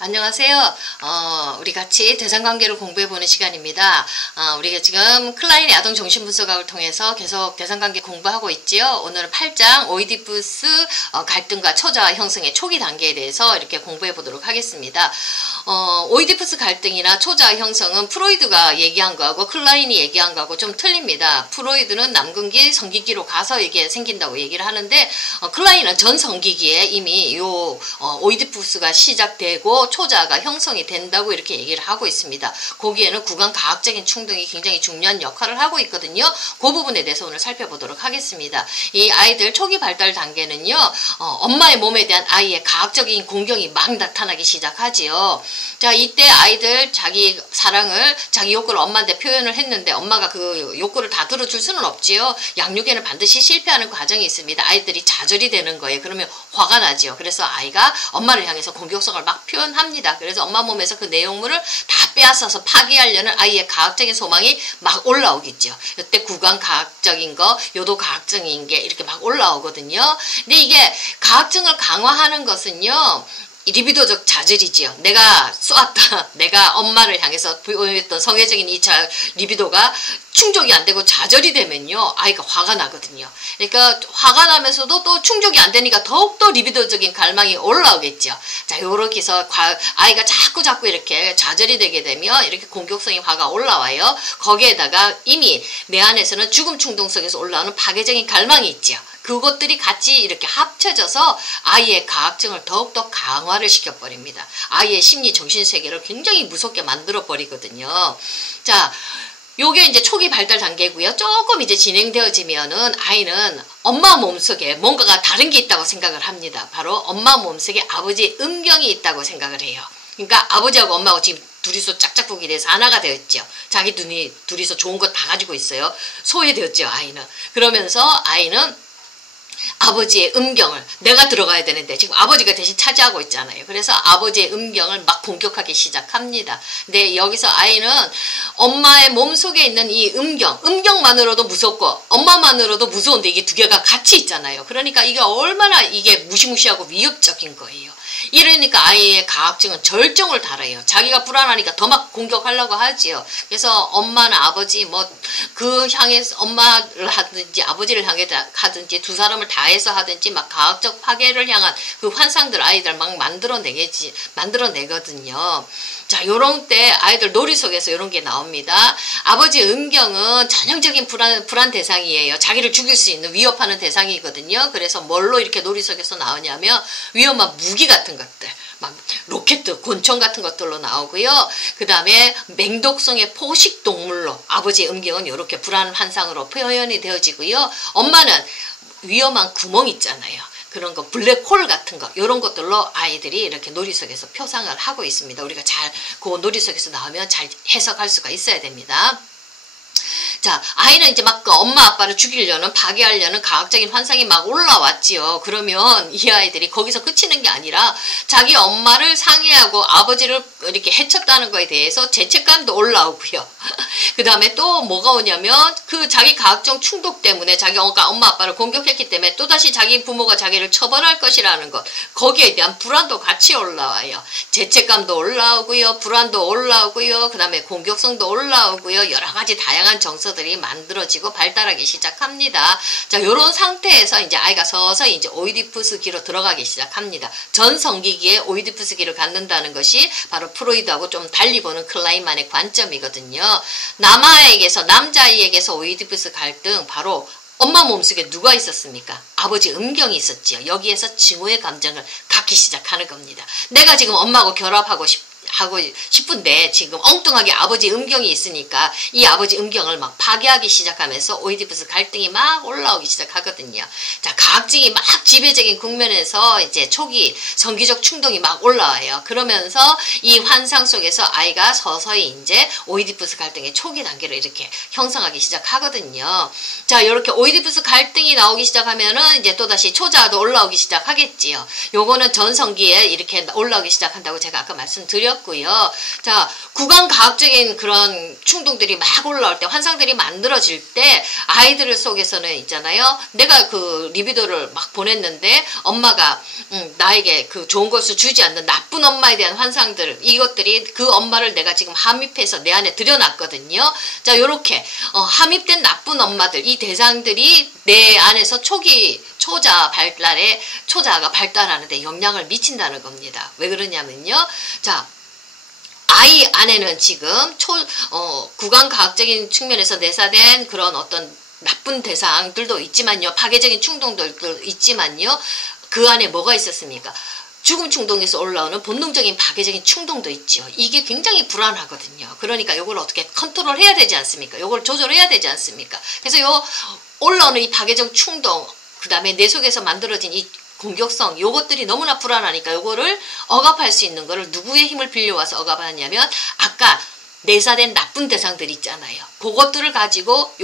안녕하세요. 우리 같이 대상관계를 공부해보는 시간입니다. 우리가 지금 클라인의 아동정신분석학을 통해서 계속 대상관계 공부하고 있지요. 오늘은 8장 오이디푸스 갈등과 초자아 형성의 초기 단계에 대해서 이렇게 공부해보도록 하겠습니다. 오이디푸스 갈등이나 초자아 형성은 프로이드가 얘기한 거하고 클라인이 얘기한 거하고 좀 틀립니다. 프로이드는 남근기, 성기기로 가서 이게 생긴다고 얘기를 하는데 클라인은 전 성기기에 이미 오이디푸스가 시작되고 초자아가 형성이 된다고 이렇게 얘기를 하고 있습니다. 거기에는 구강과학적인 충동이 굉장히 중요한 역할을 하고 있거든요. 그 부분에 대해서 오늘 살펴보도록 하겠습니다. 이 아이들 초기 발달 단계는요, 엄마의 몸에 대한 아이의 과학적인 공경이 막 나타나기 시작하지요. 자, 이때 아이들 자기 사랑을, 자기 욕구를 엄마한테 표현을 했는데 엄마가 그 욕구를 다 들어줄 수는 없지요. 양육에는 반드시 실패하는 과정이 있습니다. 아이들이 좌절이 되는 거예요. 그러면 화가 나지요. 그래서 아이가 엄마를 향해서 공격성을 막 표현합니다. 그래서 엄마 몸에서 그 내용물을 다 빼앗아서 파괴하려는 아이의 과학적인 소망이 막 올라오겠죠. 이때 구강과학적인 거, 요도과학적인 게 이렇게 막 올라오거든요. 근데 이게 과학증을 강화하는 것은요, 리비도적 좌절이지요. 내가 쏘았다. 내가 엄마를 향해서 보였던 성애적인 이 리비도가 충족이 안 되고 좌절이 되면요, 아이가 화가 나거든요. 그러니까 화가 나면서도 또 충족이 안 되니까 더욱더 리비도적인 갈망이 올라오겠죠. 자, 요렇게 해서 아이가 자꾸 이렇게 좌절이 되게 되면 이렇게 공격성의 화가 올라와요. 거기에다가 이미 내 안에서는 죽음 충동 속에서 올라오는 파괴적인 갈망이 있죠. 그것들이 같이 이렇게 합쳐져서 아이의 과학증을 더욱더 강화를 시켜버립니다. 아이의 심리 정신세계를 굉장히 무섭게 만들어버리거든요. 자, 요게 이제 초기 발달 단계고요. 조금 이제 진행되어지면은 아이는 엄마 몸속에 뭔가가 다른 게 있다고 생각을 합니다. 바로 엄마 몸속에 아버지의 음경이 있다고 생각을 해요. 그러니까 아버지하고 엄마하고 지금 둘이서 짝짝꿍이 돼서 하나가 되었죠. 자기 둘이서 좋은 거 다 가지고 있어요. 소외되었죠, 아이는. 그러면서 아이는 아버지의 음경을, 내가 들어가야 되는데 지금 아버지가 대신 차지하고 있잖아요. 그래서 아버지의 음경을 막 공격하기 시작합니다. 근데 여기서 아이는 엄마의 몸속에 있는 이 음경만으로도 무섭고 엄마만으로도 무서운데 이게 두 개가 같이 있잖아요. 그러니까 이게 얼마나 이게 무시무시하고 위협적인 거예요. 이러니까 아이의 과학증은 절정을 달아요. 자기가 불안하니까 더 막 공격하려고 하지요. 그래서 엄마나 아버지 그 향해서 엄마를 하든지 아버지를 향해 하든지 두 사람을 다해서 하든지 막 과학적 파괴를 향한 그 환상들 아이들 막 만들어내거든요. 자, 요런 때 아이들 놀이 속에서 요런 게 나옵니다. 아버지 음경은 전형적인 불안 대상이에요. 자기를 죽일 수 있는 위협하는 대상이거든요. 그래서 뭘로 이렇게 놀이 속에서 나오냐면 위험한 무기 같은 것들, 막 로켓, 권총 같은 것들로 나오고요. 그 다음에 맹독성의 포식 동물로 아버지의 음경은 이렇게 불안 환상으로 표현이 되어지고요. 엄마는 위험한 구멍 있잖아요. 그런 거, 블랙홀 같은 거, 이런 것들로 아이들이 이렇게 놀이 속에서 표상을 하고 있습니다. 우리가 그 놀이 속에서 나오면 잘 해석할 수가 있어야 됩니다. 자, 아이는 이제 막 엄마 아빠를 죽이려는, 파괴하려는 과학적인 환상이 막 올라왔지요. 그러면 이 아이들이 거기서 그치는 게 아니라 자기 엄마를 상해하고 아버지를 이렇게 해쳤다는 거에 대해서 죄책감도 올라오고요. 그 다음에 또 뭐가 오냐면 그 자기 과학적 충동 때문에 자기 엄마 아빠를 공격했기 때문에 또다시 자기 부모가 자기를 처벌할 것이라는 것, 거기에 대한 불안도 같이 올라와요. 죄책감도 올라오고요. 불안도 올라오고요. 그 다음에 공격성도 올라오고요. 여러 가지 다양한 정서들이 만들어지고 발달하기 시작합니다. 자, 요런 상태에서 이제 아이가 서서히 이제 오이디푸스기로 들어가기 시작합니다. 전 성기기에 오이디푸스기를 갖는다는 것이 바로 프로이드하고 좀 달리 보는 클라인만의 관점이거든요. 남자아이에게서 오이디푸스 갈등, 바로 엄마 몸속에 누가 있었습니까? 아버지 음경이 있었지요. 여기에서 증오의 감정을 갖기 시작하는 겁니다. 내가 지금 엄마하고 결합하고 싶은데 지금 엉뚱하게 아버지 음경이 있으니까 이 아버지 음경을 막 파괴하기 시작하면서 오이디푸스 갈등이 막 올라오기 시작하거든요. 자, 과학적인 막 지배적인 국면에서 이제 초기 성기적 충동이 막 올라와요. 그러면서 이 환상 속에서 아이가 서서히 이제 오이디푸스 갈등의 초기 단계를 이렇게 형성하기 시작하거든요. 자, 이렇게 오이디푸스 갈등이 나오기 시작하면은 이제 또다시 초자아도 올라오기 시작하겠지요. 요거는 전성기에 이렇게 올라오기 시작한다고 제가 아까 말씀드렸죠. 드렸고요. 자, 구강과학적인 그런 충동들이 막 올라올 때, 환상들이 만들어질 때 아이들 속에서는 있잖아요. 내가 그 리비도를 막 보냈는데 엄마가 나에게 그 좋은 것을 주지 않는 나쁜 엄마에 대한 환상들, 이것들이 그 엄마를 내가 지금 함입해서 내 안에 들여놨거든요. 자, 요렇게 함입된 나쁜 엄마들, 이 대상들이 내 안에서 초자가 발달하는데 영향을 미친다는 겁니다. 왜 그러냐면요. 자, 아이 안에는 지금 구강과학적인 측면에서 내사된 그런 어떤 나쁜 대상들도 있지만요. 파괴적인 충동들도 있지만요. 그 안에 뭐가 있었습니까? 죽음 충동에서 올라오는 본능적인 파괴적인 충동도 있죠. 이게 굉장히 불안하거든요. 그러니까 이걸 어떻게 컨트롤 해야 되지 않습니까? 이걸 조절해야 되지 않습니까? 그래서 올라오는 이 파괴적 충동, 그 다음에 내 속에서 만들어진 이 공격성, 요것들이 너무나 불안하니까 요거를 억압할 수 있는 거를 누구의 힘을 빌려와서 억압하냐면 아까 내사된 나쁜 대상들 있잖아요. 그것들을 가지고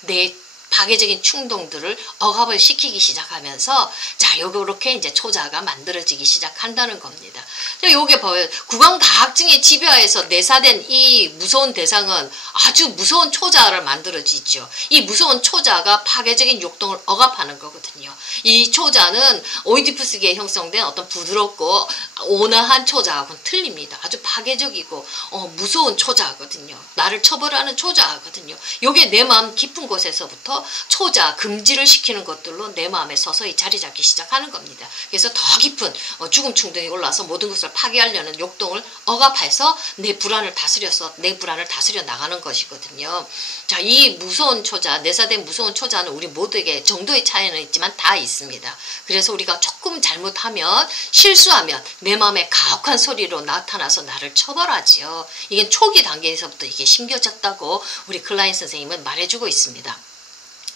내 파괴적인 충동들을 억압을 시키기 시작하면서 자, 요렇게 이제 초자가 만들어지기 시작한다는 겁니다. 요게 봐요. 구강과학증의 지배하에서 내사된 이 무서운 대상은 아주 무서운 초자를 만들어지죠. 이 무서운 초자가 파괴적인 욕동을 억압하는 거거든요. 이 초자는 오이디푸스계에 형성된 어떤 부드럽고 온화한 초자하고는 틀립니다. 아주 파괴적이고 무서운 초자거든요. 나를 처벌하는 초자거든요. 요게 내 마음 깊은 곳에서부터 초자, 금지를 시키는 것들로 내 마음에 서서히 자리 잡기 시작하는 겁니다. 그래서 더 깊은 죽음 충동이 올라서 모든 것을 파괴하려는 욕동을 억압해서 내 불안을 다스려 나가는 것이거든요. 자, 이 무서운 초자, 내사된 무서운 초자는 우리 모두에게 정도의 차이는 있지만 다 있습니다. 그래서 우리가 조금 잘못하면, 실수하면 내 마음에 가혹한 소리로 나타나서 나를 처벌하지요. 이게 초기 단계에서부터 이게 심겨졌다고 우리 클라인 선생님은 말해주고 있습니다.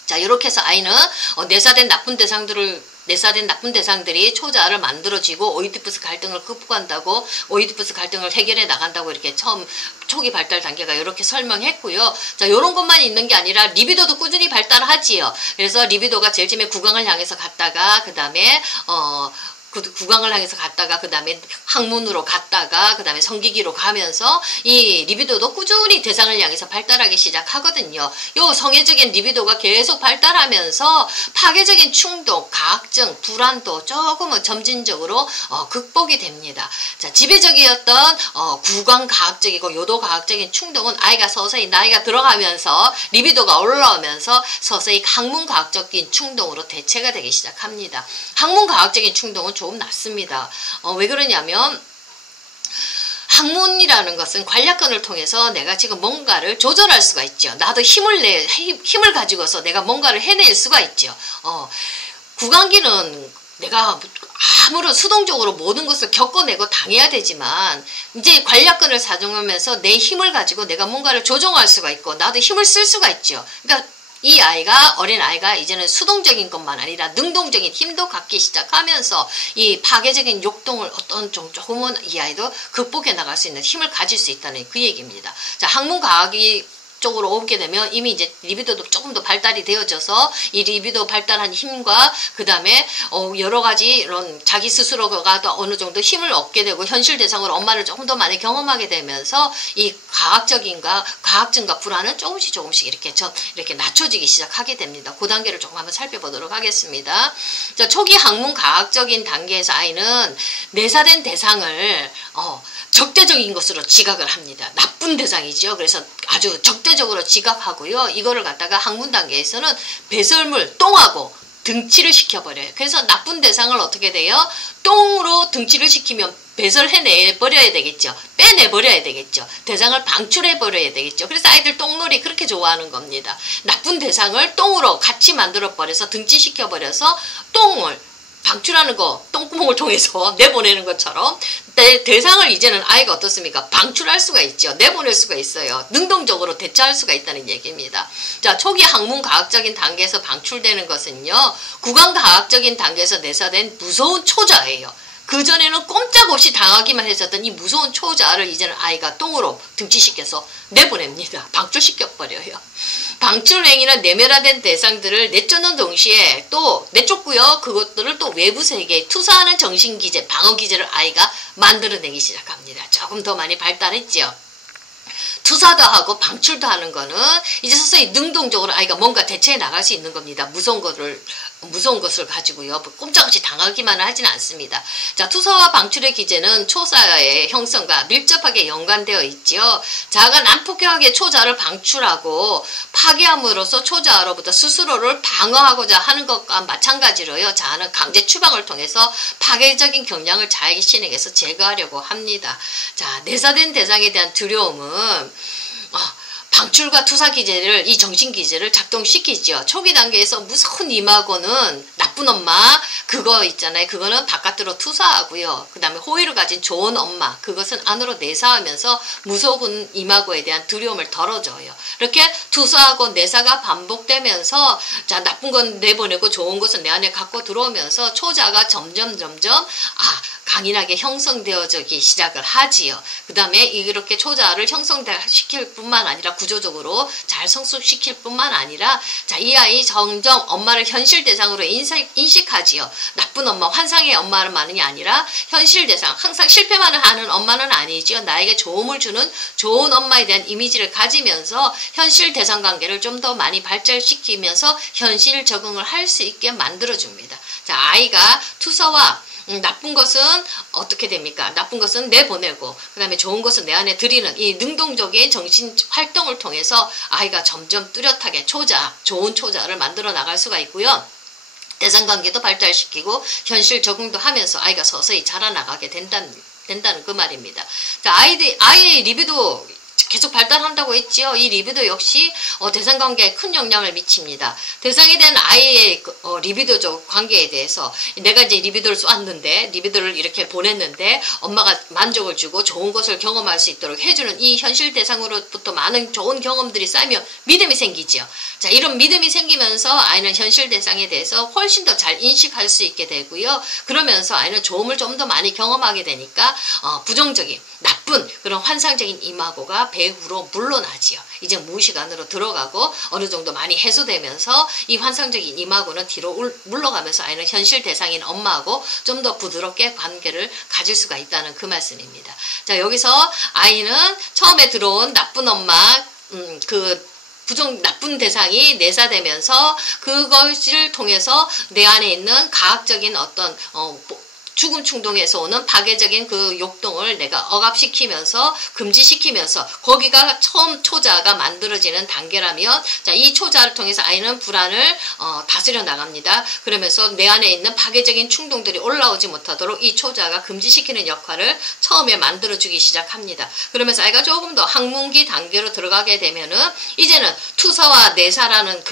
자, 이렇게 해서 아이는 내사된 나쁜 대상들이 초자를 만들어지고 오이디푸스 갈등을 극복한다고, 오이디푸스 갈등을 해결해 나간다고 이렇게 초기 발달 단계가 이렇게 설명했고요. 자, 요런 것만 있는 게 아니라 리비도도 꾸준히 발달하지요. 그래서 리비도가 제일 처음에 구강을 향해서 갔다가 그 다음에 구강을 향해서 갔다가 그 다음에 항문으로 갔다가 그 다음에 성기기로 가면서 이 리비도도 꾸준히 대상을 향해서 발달하기 시작하거든요. 요 성애적인 리비도가 계속 발달하면서 파괴적인 충동, 가학증, 불안도 조금은 점진적으로 극복이 됩니다. 자, 지배적이었던 구강가학적이고 요도가학적인 충동은 아이가 서서히 나이가 들어가면서 리비도가 올라오면서 서서히 학문과학적인 충동으로 대체가 되기 시작합니다. 학문과학적인 충동은 조금 낮습니다. 왜 그러냐면 학문이라는 것은 관략근을 통해서 내가 지금 뭔가를 조절할 수가 있죠. 나도 힘을 가지고서 내가 뭔가를 해낼 수가 있죠. 구강기는 내가 아무런 수동적으로 모든 것을 겪어내고 당해야 되지만 이제 관략근을 사용하면서 내 힘을 가지고 내가 뭔가를 조정할 수가 있고 나도 힘을 쓸 수가 있죠. 그러니까 이 아이가, 어린아이가 이제는 수동적인 것만 아니라 능동적인 힘도 갖기 시작하면서 이 파괴적인 욕동을 조금은 이 아이도 극복해 나갈 수 있는 힘을 가질 수 있다는 그 얘기입니다. 자, 학문과학이 쪽으로 오게 되면 이미 이제 리비도도 조금 더 발달이 되어져서 이 리비도 발달한 힘과 그 다음에 여러 가지 이런 자기 스스로가 어느 정도 힘을 얻게 되고 현실 대상으로 엄마를 조금 더 많이 경험하게 되면서 이 과학증과 불안은 조금씩 이렇게 낮춰지기 시작하게 됩니다. 그 단계를 조금 한번 살펴보도록 하겠습니다. 자, 초기 학문 과학적인 단계에서 아이는 내사된 대상을 적대적인 것으로 지각을 합니다. 나쁜 대상이죠. 그래서 아주 적대적으로 지각하고요. 이거를 갖다가 학문 단계에서는 배설물, 똥하고 등치를 시켜버려요. 그래서 나쁜 대상을 어떻게 돼요? 똥으로 등치를 시키면 배설해내버려야 되겠죠. 빼내버려야 되겠죠. 대상을 방출해버려야 되겠죠. 그래서 아이들 똥놀이 그렇게 좋아하는 겁니다. 나쁜 대상을 똥으로 같이 만들어버려서 등치시켜버려서 똥을 방출하는 거, 똥구멍을 통해서 내보내는 것처럼 대상을 이제는 아이가 어떻습니까? 방출할 수가 있죠. 내보낼 수가 있어요. 능동적으로 대처할 수가 있다는 얘기입니다. 자, 초기 학문과학적인 단계에서 방출되는 것은요, 구강과학적인 단계에서 내사된 무서운 초자예요. 그전에는 꼼짝없이 당하기만 했었던 이 무서운 초자아를 이제는 아이가 똥으로 등치시켜서 내보냅니다. 방출시켜버려요. 방출행위나 내면화된 대상들을 내쫓는 동시에 또 내쫓고요. 그것들을 또 외부 세계에 투사하는 정신기제, 방어기제를 아이가 만들어내기 시작합니다. 조금 더 많이 발달했죠. 투사도 하고 방출도 하는 거는 이제 서서히 능동적으로 아이가 뭔가 대처해 나갈 수 있는 겁니다. 무서운 것을 가지고요. 꼼짝없이 당하기만 하지는 않습니다. 자, 투사와 방출의 기제는 초자의 형성과 밀접하게 연관되어 있지요. 자아가 난폭하게 초자를 방출하고 파괴함으로써 초자로부터 스스로를 방어하고자 하는 것과 마찬가지로요. 자아는 강제 추방을 통해서 파괴적인 경향을 자에게 신에게서 제거하려고 합니다. 자, 내사된 대상에 대한 두려움은 방출과 투사 기제를, 이 정신 기제를 작동시키죠. 초기 단계에서 무서운 이마고는 나쁜 엄마, 그거 있잖아요. 그거는 바깥으로 투사하고요. 그 다음에 호의를 가진 좋은 엄마, 그것은 안으로 내사하면서 무서운 이마고에 대한 두려움을 덜어줘요. 이렇게 투사하고 내사가 반복되면서 자, 나쁜 건 내보내고 좋은 것은 내 안에 갖고 들어오면서 초자가 점점 강인하게 형성되어지기 시작을 하지요. 그 다음에 이렇게 초자를 형성시킬 뿐만 아니라 구조적으로 잘 성숙시킬 뿐만 아니라 자, 이 아이 점점 엄마를 현실 대상으로 인식하지요. 나쁜 엄마, 환상의 엄마만이 아니라 현실 대상, 항상 실패만 하는 엄마는 아니지요. 나에게 도움을 주는 좋은 엄마에 대한 이미지를 가지면서 현실 대상 관계를 좀 더 많이 발전시키면서 현실 적응을 할 수 있게 만들어줍니다. 자, 아이가 투사와 나쁜 것은 어떻게 됩니까? 나쁜 것은 내보내고 그 다음에 좋은 것은 내 안에 들이는 이 능동적인 정신 활동을 통해서 아이가 점점 뚜렷하게 좋은 초자를 만들어 나갈 수가 있고요. 대상관계도 발달시키고 현실 적응도 하면서 아이가 서서히 자라나가게 된다는 그 말입니다. 자, 아이의 리비도 계속 발달한다고 했지요. 이 리비도 역시 대상관계에 큰 영향을 미칩니다. 대상에 대한 아이의 리비도적 관계에 대해서 내가 이제 리비도를 쏘았는데 리비도를 이렇게 보냈는데 엄마가 만족을 주고 좋은 것을 경험할 수 있도록 해주는 이 현실 대상으로부터 많은 좋은 경험들이 쌓이면 믿음이 생기지요. 자, 이런 믿음이 생기면서 아이는 현실 대상에 대해서 훨씬 더 잘 인식할 수 있게 되고요. 그러면서 아이는 좋음을 좀 더 많이 경험하게 되니까 부정적인 나쁜 그런 환상적인 이마고가 배후로 물러나지요. 이제 무의식 안으로 들어가고 어느 정도 많이 해소되면서 이 환상적인 이마고는 뒤로 물러가면서 아이는 현실 대상인 엄마하고 좀 더 부드럽게 관계를 가질 수가 있다는 그 말씀입니다. 자, 여기서 아이는 처음에 들어온 나쁜 엄마 나쁜 대상이 내사되면서 그것을 통해서 내 안에 있는 가학적인 어떤 죽음 충동에서 오는 파괴적인 그 욕동을 내가 억압시키면서 금지시키면서 거기가 처음 초자가 만들어지는 단계라면 자, 이 초자를 통해서 아이는 불안을 다스려 나갑니다. 그러면서 내 안에 있는 파괴적인 충동들이 올라오지 못하도록 이 초자가 금지시키는 역할을 처음에 만들어주기 시작합니다. 그러면서 아이가 조금 더 학문기 단계로 들어가게 되면은 이제는 투사와 내사라는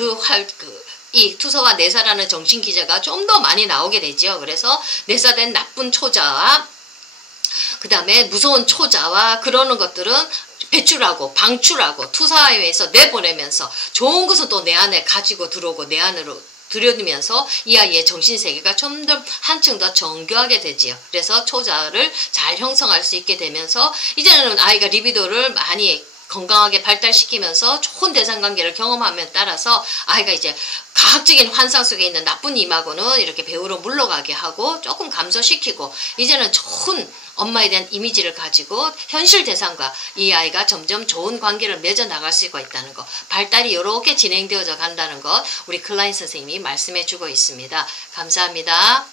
이 투사와 내사라는 정신기제가 좀 더 많이 나오게 되죠. 그래서 내사된 나쁜 초자와 그 다음에 무서운 초자와 그러는 것들은 배출하고 방출하고 투사에 의해서 내보내면서 좋은 것은 또 내 안에 가지고 들어오고 내 안으로 들여두면서 이 아이의 정신세계가 좀 더 한층 더 정교하게 되지요. 그래서 초자를 잘 형성할 수 있게 되면서 이제는 아이가 리비도를 많이 건강하게 발달시키면서 좋은 대상관계를 경험하면 따라서 아이가 이제 가학적인 환상 속에 있는 나쁜 이마고는 이렇게 배후로 물러가게 하고 조금 감소시키고 이제는 좋은 엄마에 대한 이미지를 가지고 현실 대상과 이 아이가 점점 좋은 관계를 맺어 나갈 수가 있다는 것, 발달이 이렇게 진행되어져 간다는 것 우리 클라인 선생님이 말씀해 주고 있습니다. 감사합니다.